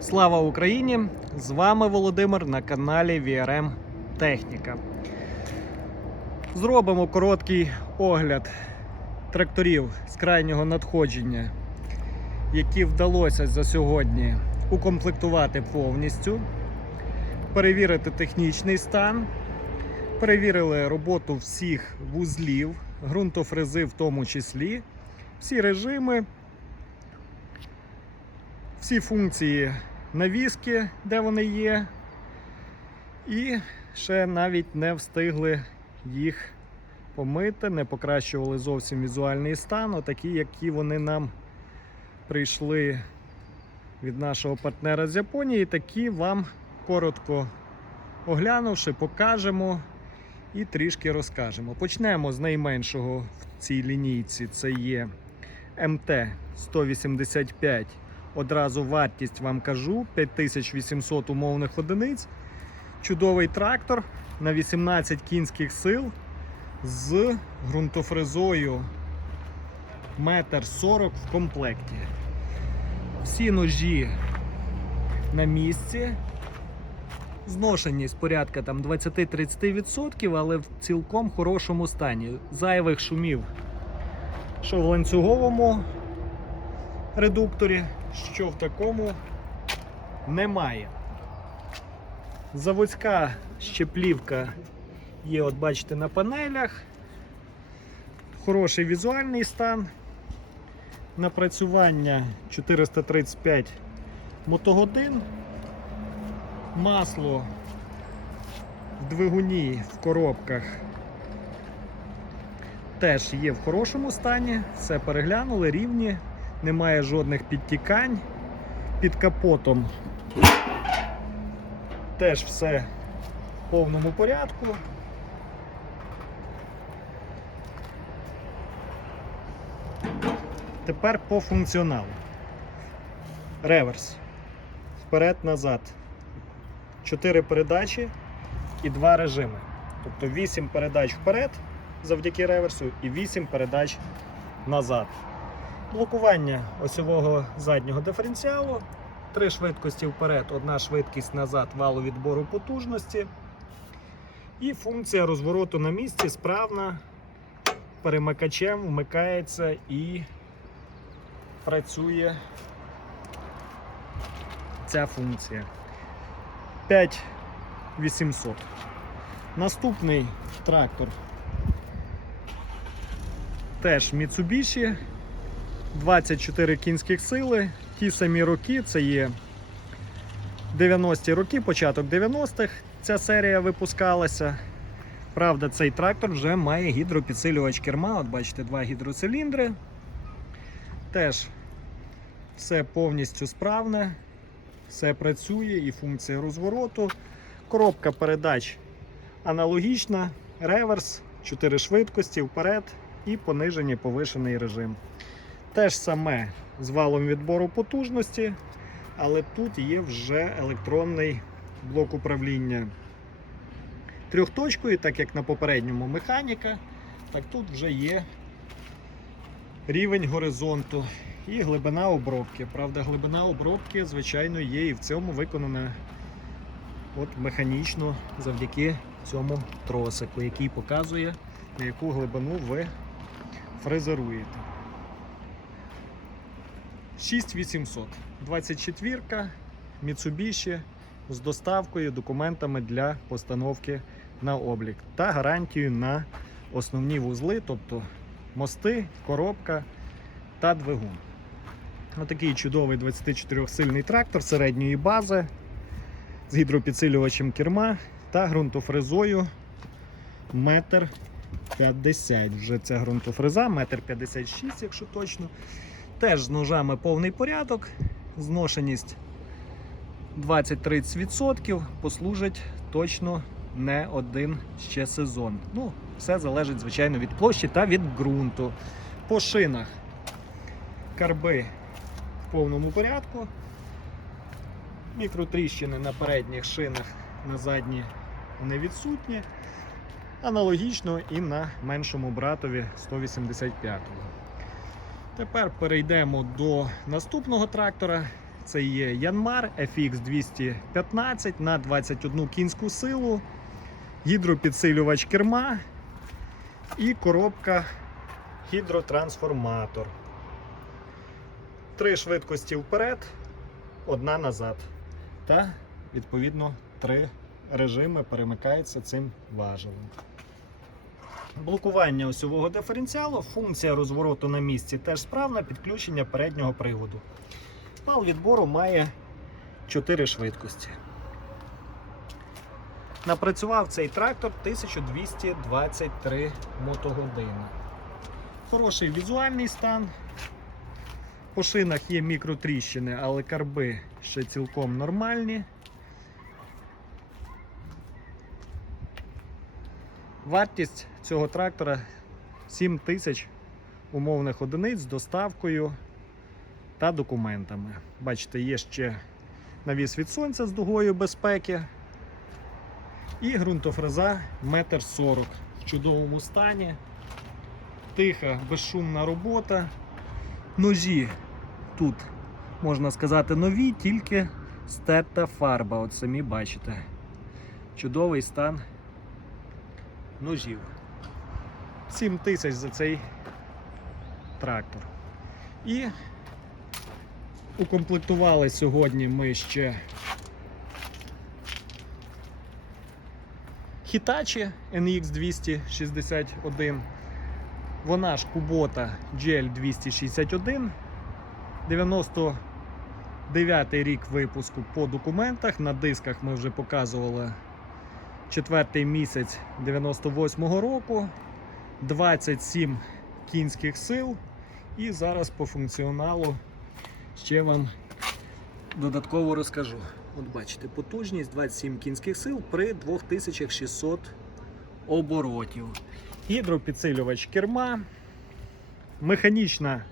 Слава Україні! З вами Володимир на каналі VRM Техніка. Зробимо короткий огляд тракторів з крайнього надходження, які вдалося за сьогодні укомплектувати повністю, перевірити технічний стан, перевірили роботу всіх вузлів, ґрунтофрези в тому числі, всі режими. Всі функції навіски, де вони є, і ще навіть не встигли їх помити, не покращували зовсім візуальний стан, отакі, які вони нам прийшли від нашого партнера з Японії, такі вам коротко оглянувши, покажемо і трішки розкажемо. Почнемо з найменшого в цій лінійці. Це є МТ 185. Одразу вартість вам кажу 5800 умовних одиниць. Чудовий трактор на 18 кінських сил з ґрунтофрезою 1,40 м в комплекті. Всі ножі на місці. Зношеність порядка там 20-30%, але в цілком хорошому стані. Зайвих шумів, що в ланцюговому редукторі, що в такому немає. Заводська щеплівка є, от бачите, на панелях. Хороший візуальний стан. Напрацювання 435 мотогодин. Масло в двигуні в коробках теж є в хорошому стані. Все переглянули, рівні немає жодних підтікань. Під капотом теж все в повному порядку. Тепер по функціоналу. Реверс. Вперед-назад. 4 передачі і 2 режими. Тобто 8 передач вперед завдяки реверсу і 8 передач назад. Блокування осьового заднього диференціалу, три швидкості вперед, одна швидкість назад валу відбору потужності. І функція розвороту на місці справна, перемикачем вмикається і працює ця функція. 5800. Наступний трактор теж Mitsubishi. 24 кінських сили, ті самі роки, це є 90-ті роки, початок 90-х ця серія випускалася. Правда, цей трактор вже має гідропідсилювач керма. От бачите, два гідроциліндри. Теж все повністю справне, все працює і функція розвороту. Коробка передач аналогічна, реверс, 4 швидкості вперед і понижений повишений режим. Те ж саме з валом відбору потужності, але тут є вже електронний блок управління трьохточкою, так як на попередньому механіка, так тут вже є рівень горизонту і глибина обробки. Правда, глибина обробки, звичайно, є і в цьому виконана от механічно завдяки цьому тросику, який показує, на яку глибину ви фрезеруєте. 6800. 24 Mitsubishi з доставкою, документами для постановки на облік та гарантією на основні вузли, тобто мости, коробка та двигун. Отакий чудовий 24-сильний трактор середньої бази з гідропідсилювачем керма та ґрунтофрезою метр 50. Вже ця ґрунтофреза, метр 56, якщо точно. Теж з ножами повний порядок, зношеність 20-30%, послужить точно не один ще сезон. Ну, все залежить, звичайно, від площі та від ґрунту. По шинах карби в повному порядку. Мікротріщини на передніх шинах, на задні вони відсутні. Аналогічно і на меншому братові 185-го. Тепер перейдемо до наступного трактора. Це є Янмар FX 215 на 21 кінську силу, гідропідсилювач керма і коробка гідротрансформатор. Три швидкості вперед, одна назад. Та, відповідно, три режими перемикаються цим важелем. Блокування осьового диференціалу, функція розвороту на місці теж справна, підключення переднього приводу. Вал відбору має 4 швидкості. Напрацював цей трактор 1223 мотогодини. Хороший візуальний стан. По шинах є мікротріщини, але карби ще цілком нормальні. Вартість цього трактора 7 тисяч умовних одиниць з доставкою та документами. Бачите, є ще навіс від сонця з дугою безпеки. І ґрунтофреза 1,40 м в чудовому стані. Тиха, безшумна робота. Ножі тут, можна сказати, нові, тільки стерта фарба. От самі бачите. Чудовий стан ножів. 7 тисяч за цей трактор. І укомплектували сьогодні ми ще Hitachi NX 261. Вона ж Kubota GL 261. 99 рік випуску по документах. На дисках ми вже показували четвертий місяць 98-го року. 27 кінських сил. І зараз по функціоналу ще вам додатково розкажу. От бачите, потужність 27 кінських сил при 2600 оборотів. Гідропідсилювач керма, механічна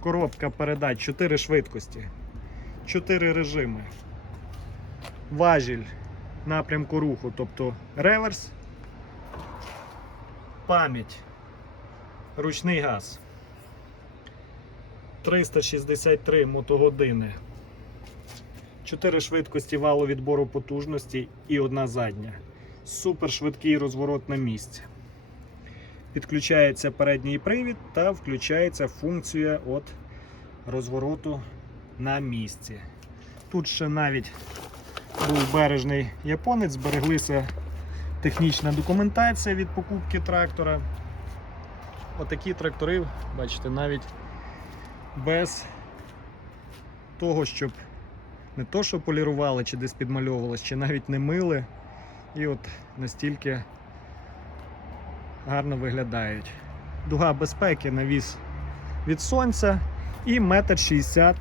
коробка передач 4 швидкості, 4 режими, важіль напрямку руху, тобто реверс, пам'ять, ручний газ. 363 мотогодини. 4 швидкості валу відбору потужності і одна задня. Супер швидкий розворот на місці. Підключається передній привід та включається функція от розвороту на місці. Тут ще навіть був бережний японець, збереглися технічна документація від покупки трактора. Отакі трактори, бачите, навіть без того, щоб не то, що полірували чи десь підмальовувалось, чи навіть не мили. І от настільки гарно виглядають. Дуга безпеки навіс від сонця і метр шістдесят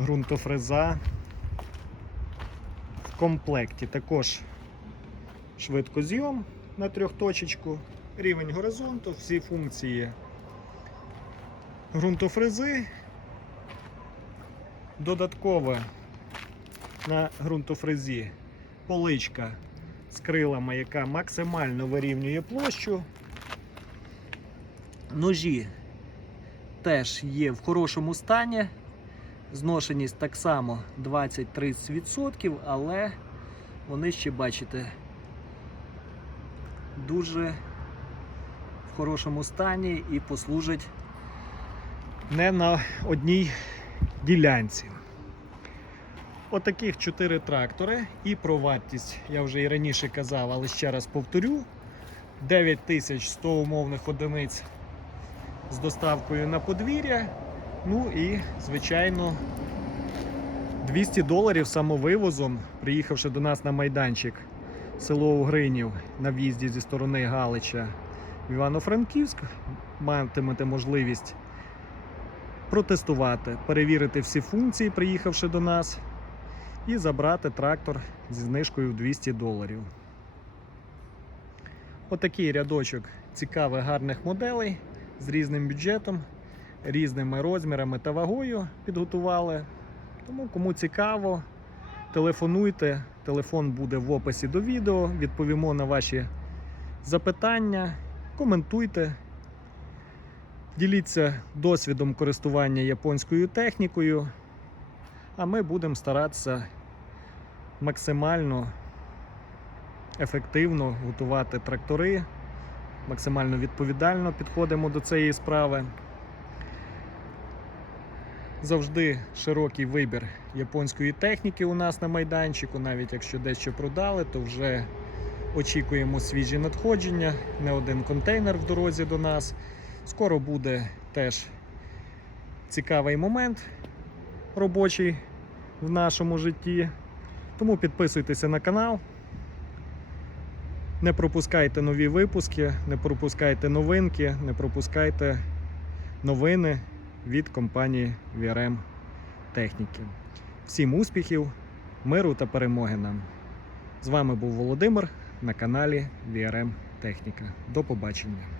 ґрунтофреза в комплекті. Також швидкозйом на трьохточечку, рівень горизонту, всі функції ґрунтофрези. Додатково на ґрунтофрезі поличка з крилами, яка максимально вирівнює площу. Ножі теж є в хорошому стані. Зношеність так само 20-30%, але вони ще, бачите, дуже в хорошому стані і послужать не на одній ділянці. Отаких 4 трактори і про вартість я вже і раніше казав, але ще раз повторю: 9100 умовних одиниць з доставкою на подвір'я. Ну і, звичайно, 200 доларів самовивозом, приїхавши до нас на майданчик село Угринів на в'їзді зі сторони Галича в Івано-Франківськ, матимете можливість протестувати, перевірити всі функції, приїхавши до нас, і забрати трактор зі знижкою в 200 доларів. Отакий рядочок цікавих гарних моделей з різним бюджетом, різними розмірами та вагою підготували. Тому кому цікаво, телефонуйте, телефон буде в описі до відео, відповімо на ваші запитання, коментуйте. Діліться досвідом користування японською технікою. А ми будемо старатися максимально ефективно готувати трактори, максимально відповідально підходимо до цієї справи. Завжди широкий вибір японської техніки у нас на майданчику. Навіть якщо дещо продали, то вже очікуємо свіжі надходження. Не один контейнер в дорозі до нас. Скоро буде теж цікавий момент робочий в нашому житті. Тому підписуйтеся на канал. Не пропускайте нові випуски, не пропускайте новинки, не пропускайте новини від компанії VRM Техніки. Всім успіхів, миру та перемоги нам! З вами був Володимир на каналі VRM Техніка. До побачення!